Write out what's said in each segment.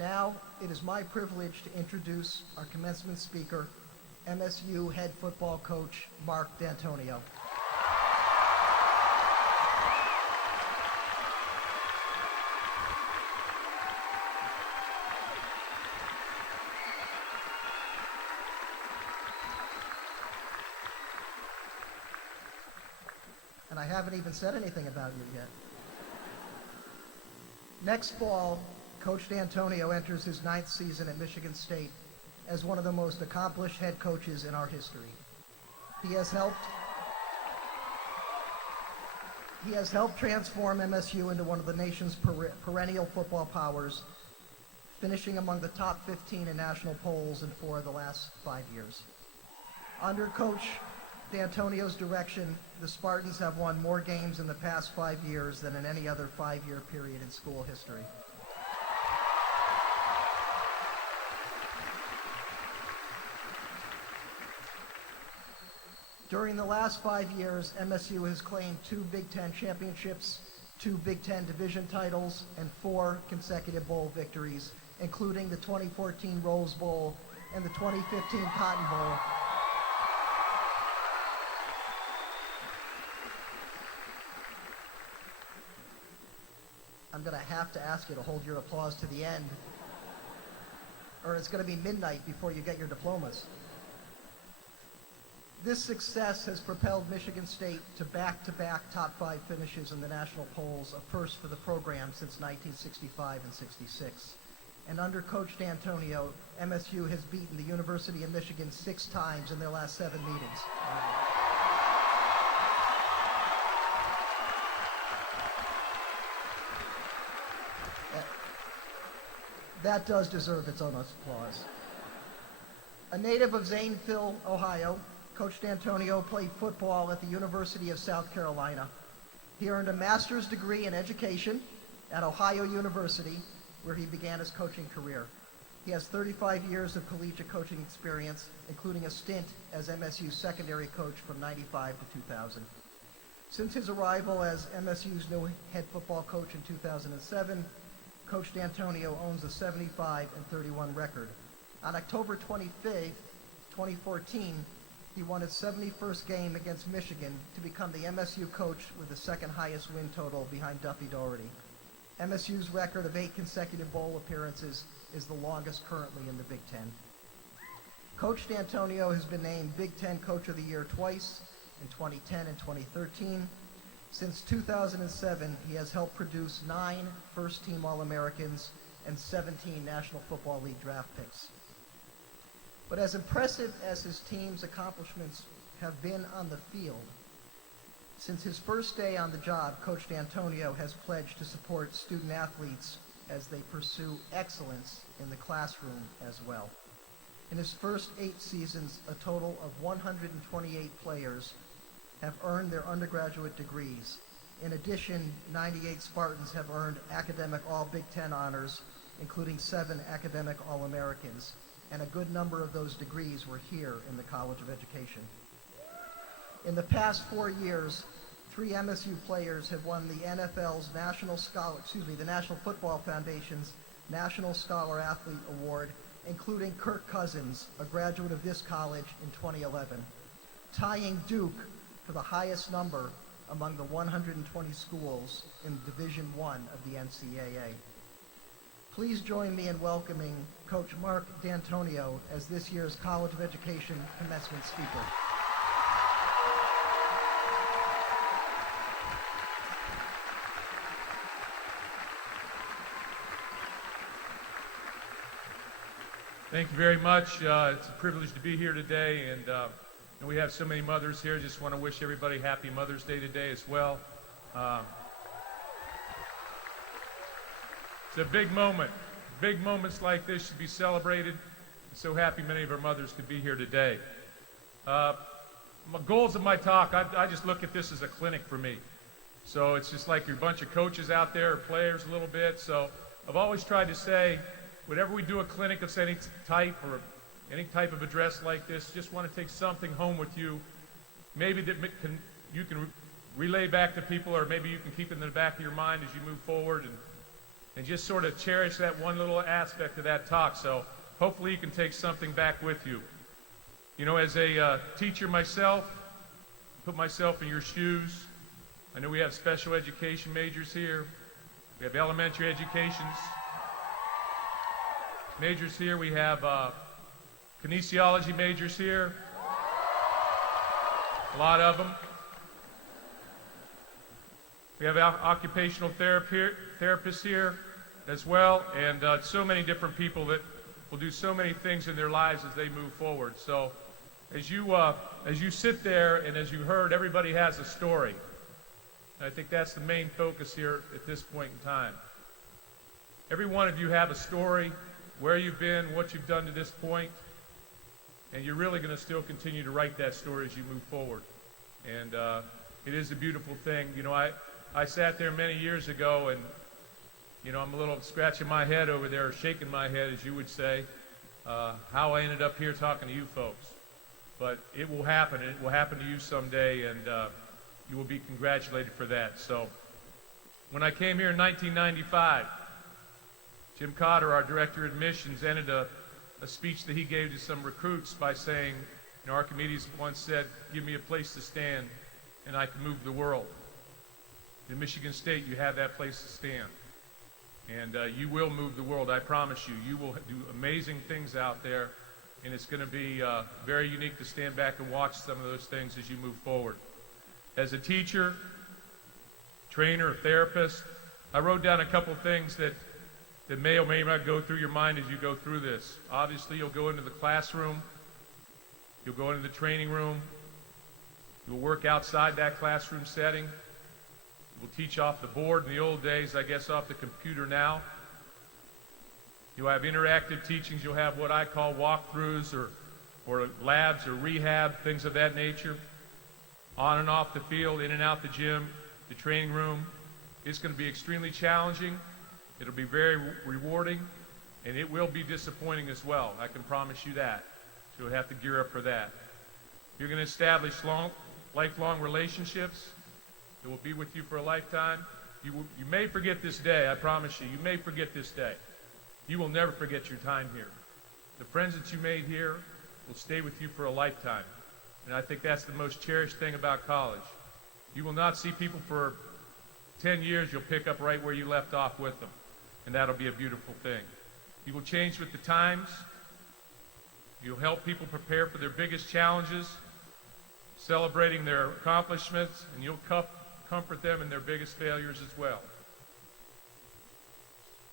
Now, it is my privilege to introduce our commencement speaker, MSU head football coach, Mark Dantonio. And I haven't even said anything about you yet. Next fall, Coach Dantonio enters his 9th season at Michigan State as one of the most accomplished head coaches in our history. He has helped transform MSU into one of the nation's perennial football powers, finishing among the top 15 in national polls in 4 of the last 5 years. Under Coach Dantonio's direction, the Spartans have won more games in the past 5 years than in any other 5-year period in school history. During the last 5 years, MSU has claimed 2 Big Ten championships, 2 Big Ten division titles, and 4 consecutive bowl victories, including the 2014 Rose Bowl and the 2015 Cotton Bowl. I'm going to have to ask you to hold your applause to the end, or it's going to be midnight before you get your diplomas. This success has propelled Michigan State to back-to-back top 5 finishes in the national polls, a first for the program since 1965 and 66. And under Coach Dantonio, MSU has beaten the University of Michigan 6 times in their last 7 meetings. That does deserve its own applause. A native of Zanesville, Ohio, Coach Dantonio played football at the University of South Carolina. He earned a master's degree in education at Ohio University, where he began his coaching career. He has 35 years of collegiate coaching experience, including a stint as MSU's secondary coach from 95 to 2000. Since his arrival as MSU's new head football coach in 2007, Coach Dantonio owns a 75-31 record. On October 25th, 2014, he won his 71st game against Michigan to become the MSU coach with the 2nd highest win total behind Duffy Daugherty. MSU's record of 8 consecutive bowl appearances is the longest currently in the Big Ten. Coach Dantonio has been named Big Ten Coach of the Year twice, in 2010 and 2013. Since 2007, he has helped produce 9 first-team All-Americans and 17 National Football League draft picks. But as impressive as his team's accomplishments have been on the field, since his first day on the job, Coach Dantonio has pledged to support student athletes as they pursue excellence in the classroom as well. In his first 8 seasons, a total of 128 players have earned their undergraduate degrees. In addition, 98 Spartans have earned academic All-Big Ten honors, including 7 academic All-Americans, and a good number of those degrees were here in the College of Education. In the past 4 years, 3 MSU players have won the NFL's the National Football Foundation's National Scholar Athlete Award, including Kirk Cousins, a graduate of this college in 2011, tying Duke for the highest number among the 120 schools in Division I of the NCAA. Please join me in welcoming Coach Mark Dantonio as this year's College of Education commencement speaker. Thank you very much. It's a privilege to be here today, and we have so many mothers here. Just want to wish everybody happy Mother's Day today as well. It's a big moment. Big moments like this should be celebrated. I'm so happy many of our mothers could be here today. My goals of my talk, I just look at this as a clinic for me. So it's just like you're a bunch of coaches out there, or players a little bit. So I've always tried to say, whenever we do a clinic of any type or any type of address like this, just want to take something home with you, maybe that you can relay back to people, or maybe you can keep it in the back of your mind as you move forward. And and just sort of cherish that one little aspect of that talk. So hopefully you can take something back with you. You know, as a teacher myself, put myself in your shoes. I know we have special education majors here. We have elementary educations majors here. We have kinesiology majors here. A lot of them. We have occupational therapists here as well, and so many different people that will do so many things in their lives as they move forward. So as you sit there and as you heard, everybody has a story. And I think that's the main focus here at this point in time. Every one of you have a story, where you've been, what you've done to this point, and you're really going to still continue to write that story as you move forward. And it is a beautiful thing. You know, I sat there many years ago, and you know, I'm a little scratching my head over there, or shaking my head, as you would say, how I ended up here talking to you folks. But it will happen. It will happen to you someday, and you will be congratulated for that. So when I came here in 1995, Jim Cotter, our director of admissions, ended a speech that he gave to some recruits by saying, you know, Archimedes once said, "Give me a place to stand, and I can move the world." In Michigan State, you have that place to stand. And you will move the world, I promise you. You will do amazing things out there, and it's going to be very unique to stand back and watch some of those things as you move forward. As a teacher, trainer, therapist, I wrote down a couple things that may or may not go through your mind as you go through this. Obviously, you'll go into the classroom. You'll go into the training room. You'll work outside that classroom setting. We'll teach off the board in the old days, I guess off the computer now. You'll have interactive teachings. You'll have what I call walkthroughs or labs or rehab, things of that nature. On and off the field, in and out the gym, the training room. It's going to be extremely challenging. It'll be very rewarding, and it will be disappointing as well. I can promise you that. So you'll have to gear up for that. You're going to establish lifelong relationships that will be with you for a lifetime. You may forget this day, I promise you. You may forget this day. You will never forget your time here. The friends that you made here will stay with you for a lifetime. And I think that's the most cherished thing about college. You will not see people for 10 years. You'll pick up right where you left off with them. And that'll be a beautiful thing. You will change with the times. You'll help people prepare for their biggest challenges, celebrating their accomplishments, and you'll comfort them in their biggest failures as well.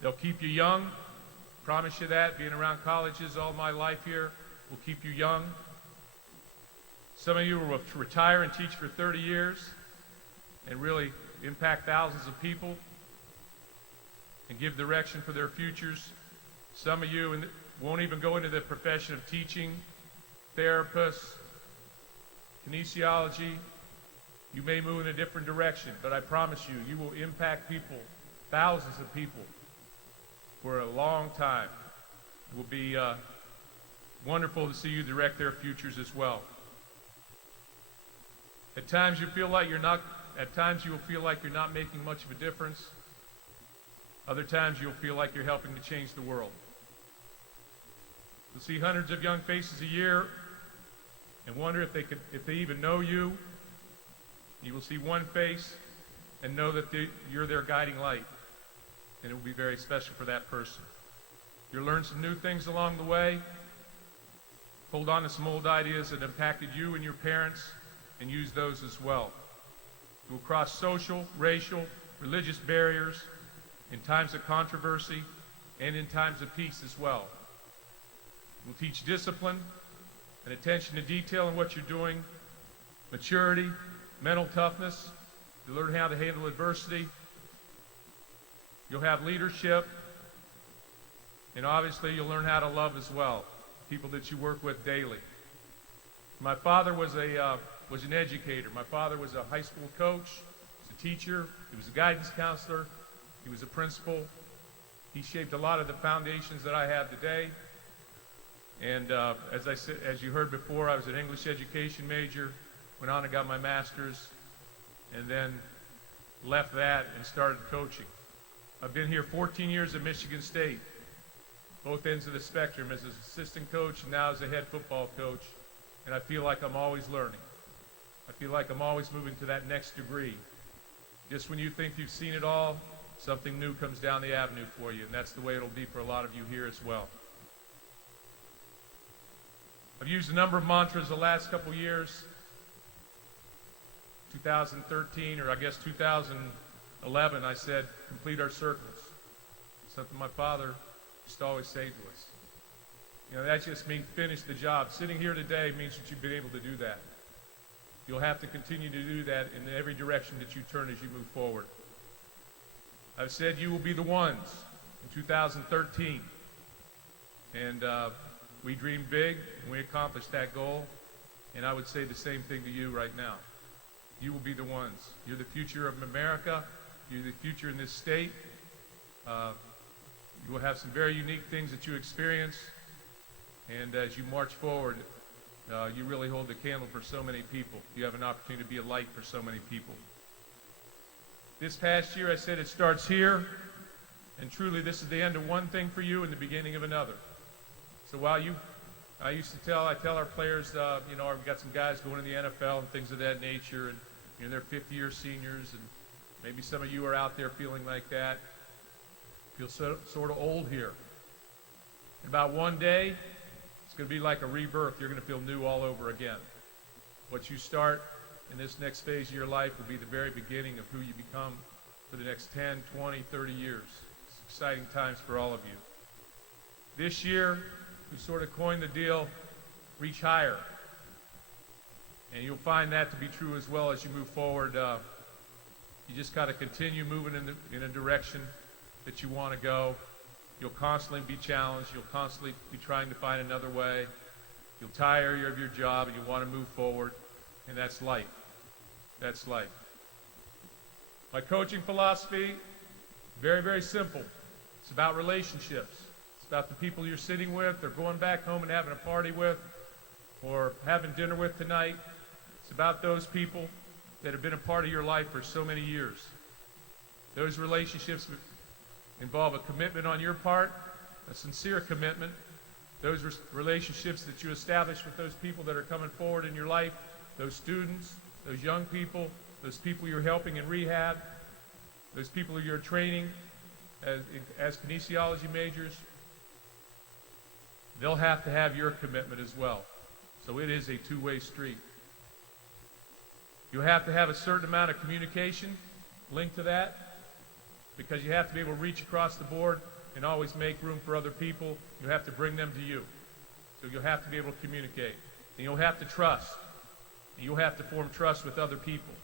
They'll keep you young. Promise you that. Being around colleges all my life here will keep you young. Some of you will retire and teach for 30 years and really impact thousands of people and give direction for their futures. Some of you won't even go into the profession of teaching, therapists, kinesiology. You may move in a different direction, but I promise you, you will impact people, thousands of people, for a long time. It will be wonderful to see you direct their futures as well. At times you will feel like you're not making much of a difference. Other times you'll feel like you're helping to change the world. You'll see hundreds of young faces a year and wonder if they even know you. You will see one face and know that you're their guiding light, and it will be very special for that person. You'll learn some new things along the way. Hold on to some old ideas that impacted you and your parents, and use those as well. You will cross social, racial, religious barriers in times of controversy and in times of peace as well. We'll teach discipline and attention to detail in what you're doing, maturity, mental toughness. You'll learn how to handle adversity. You'll have leadership, and obviously you'll learn how to love as well, people that you work with daily. My father was an educator. My father was a high school coach, he was a teacher, he was a guidance counselor, he was a principal. He shaped a lot of the foundations that I have today. And as you heard before, I was an English education major, went on and got my master's, and then left that and started coaching. I've been here 14 years at Michigan State, both ends of the spectrum, as an assistant coach and now as a head football coach, and I feel like I'm always learning. I feel like I'm always moving to that next degree. Just when you think you've seen it all, something new comes down the avenue for you, and that's the way it'll be for a lot of you here as well. I've used a number of mantras the last couple years. 2013, or I guess 2011, I said, complete our circles. Something my father used to always say to us. You know, that just means finish the job. Sitting here today means that you've been able to do that. You'll have to continue to do that in every direction that you turn as you move forward. I've said you will be the ones in 2013. And we dreamed big, and we accomplished that goal. And I would say the same thing to you right now. You will be the ones. You're the future of America. You're the future in this state. You will have some very unique things that you experience. And as you march forward, you really hold the candle for so many people. You have an opportunity to be a light for so many people. This past year, I said it starts here. And truly, this is the end of one thing for you and the beginning of another. So while I tell our players, we've got some guys going to the NFL and things of that nature, and they're fifth-year seniors, and maybe some of you are out there feeling like that, feel sort of old here. In about one day, it's going to be like a rebirth. You're going to feel new all over again. What you start in this next phase of your life will be the very beginning of who you become for the next 10, 20, 30 years. It's exciting times for all of you. This year, we sort of coined the deal, reach higher. And you'll find that to be true as well as you move forward. You just got to continue moving in a direction that you want to go. You'll constantly be challenged. You'll constantly be trying to find another way. You'll tire of your job and you want to move forward. And that's life. That's life. My coaching philosophy, very, very simple. It's about relationships. It's about the people you're sitting with or going back home and having a party with or having dinner with tonight. It's about those people that have been a part of your life for so many years. Those relationships involve a commitment on your part, a sincere commitment. Those relationships that you establish with those people that are coming forward in your life, those students, those young people, those people you're helping in rehab, those people who you're training as kinesiology majors, they'll have to have your commitment as well. So it is a two-way street. You have to have a certain amount of communication linked to that because you have to be able to reach across the board and always make room for other people. You have to bring them to you. So you'll have to be able to communicate. And you'll have to trust. And you'll have to form trust with other people.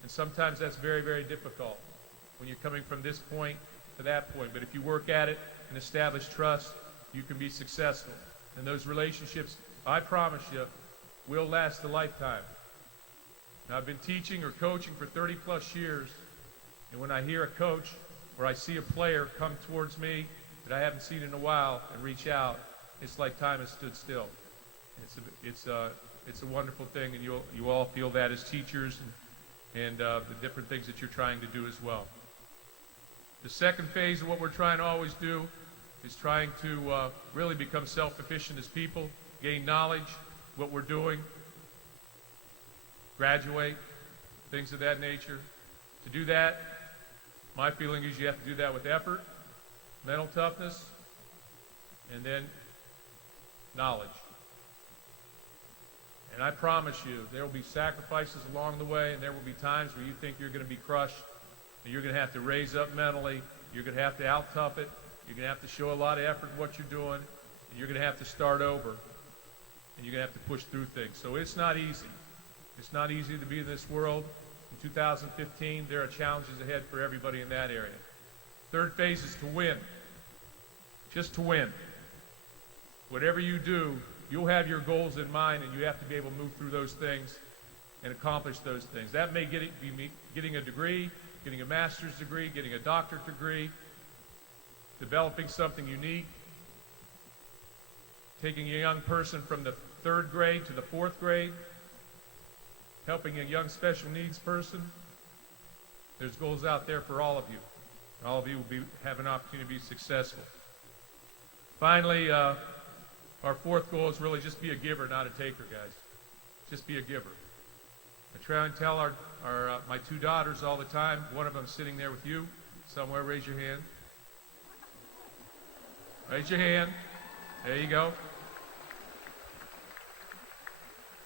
And sometimes that's very, very difficult when you're coming from this point to that point. But if you work at it and establish trust, you can be successful. And those relationships, I promise you, will last a lifetime. Now, I've been teaching or coaching for 30 plus years, and when I hear a coach or I see a player come towards me that I haven't seen in a while and reach out, it's like time has stood still. It's a wonderful thing, and you all feel that as teachers and the different things that you're trying to do as well. The second phase of what we're trying to always do is trying to really become self-sufficient as people, gain knowledge, what we're doing, graduate, things of that nature. To do that, my feeling is you have to do that with effort, mental toughness, and then knowledge. And I promise you, there will be sacrifices along the way, and there will be times where you think you're going to be crushed, and you're going to have to raise up mentally, you're going to have to out-tough it, you're going to have to show a lot of effort in what you're doing, and you're going to have to start over, and you're going to have to push through things. So it's not easy. It's not easy to be in this world. In 2015, there are challenges ahead for everybody in that area. Third phase is to win. Just to win. Whatever you do, you'll have your goals in mind, and you have to be able to move through those things and accomplish those things. That may be getting a degree, getting a master's degree, getting a doctorate degree, developing something unique, taking a young person from the third grade to the fourth grade, helping a young special needs person. There's goals out there for all of you. All of you will have an opportunity to be successful. Finally, our fourth goal is really just be a giver, not a taker, guys. Just be a giver. I try and tell my two daughters all the time. One of them sitting there with you somewhere. Raise your hand. Raise your hand. There you go.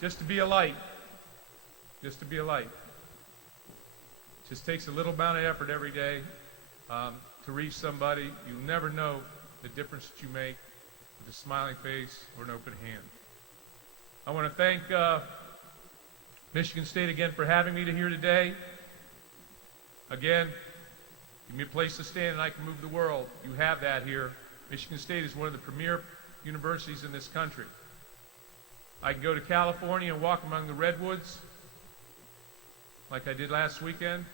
Just to be a light. Just to be a light. Just takes a little amount of effort every day to reach somebody. You'll never know the difference that you make with a smiling face or an open hand. I want to thank Michigan State again for having me here today. Again, give me a place to stand and I can move the world. You have that here. Michigan State is one of the premier universities in this country. I can go to California and walk among the redwoods like I did last weekend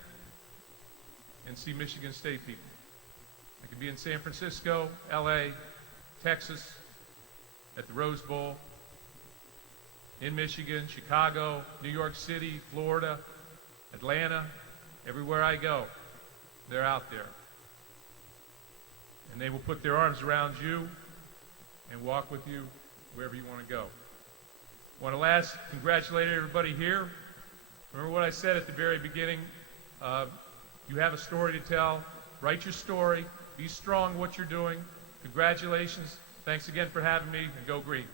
and see Michigan State people. I could be in San Francisco, LA, Texas, at the Rose Bowl, in Michigan, Chicago, New York City, Florida, Atlanta. Everywhere I go, they're out there. And they will put their arms around you and walk with you wherever you want to go. I want to congratulate everybody here. Remember what I said at the very beginning. You have a story to tell. Write your story. Be strong in what you're doing. Congratulations. Thanks again for having me, and go green.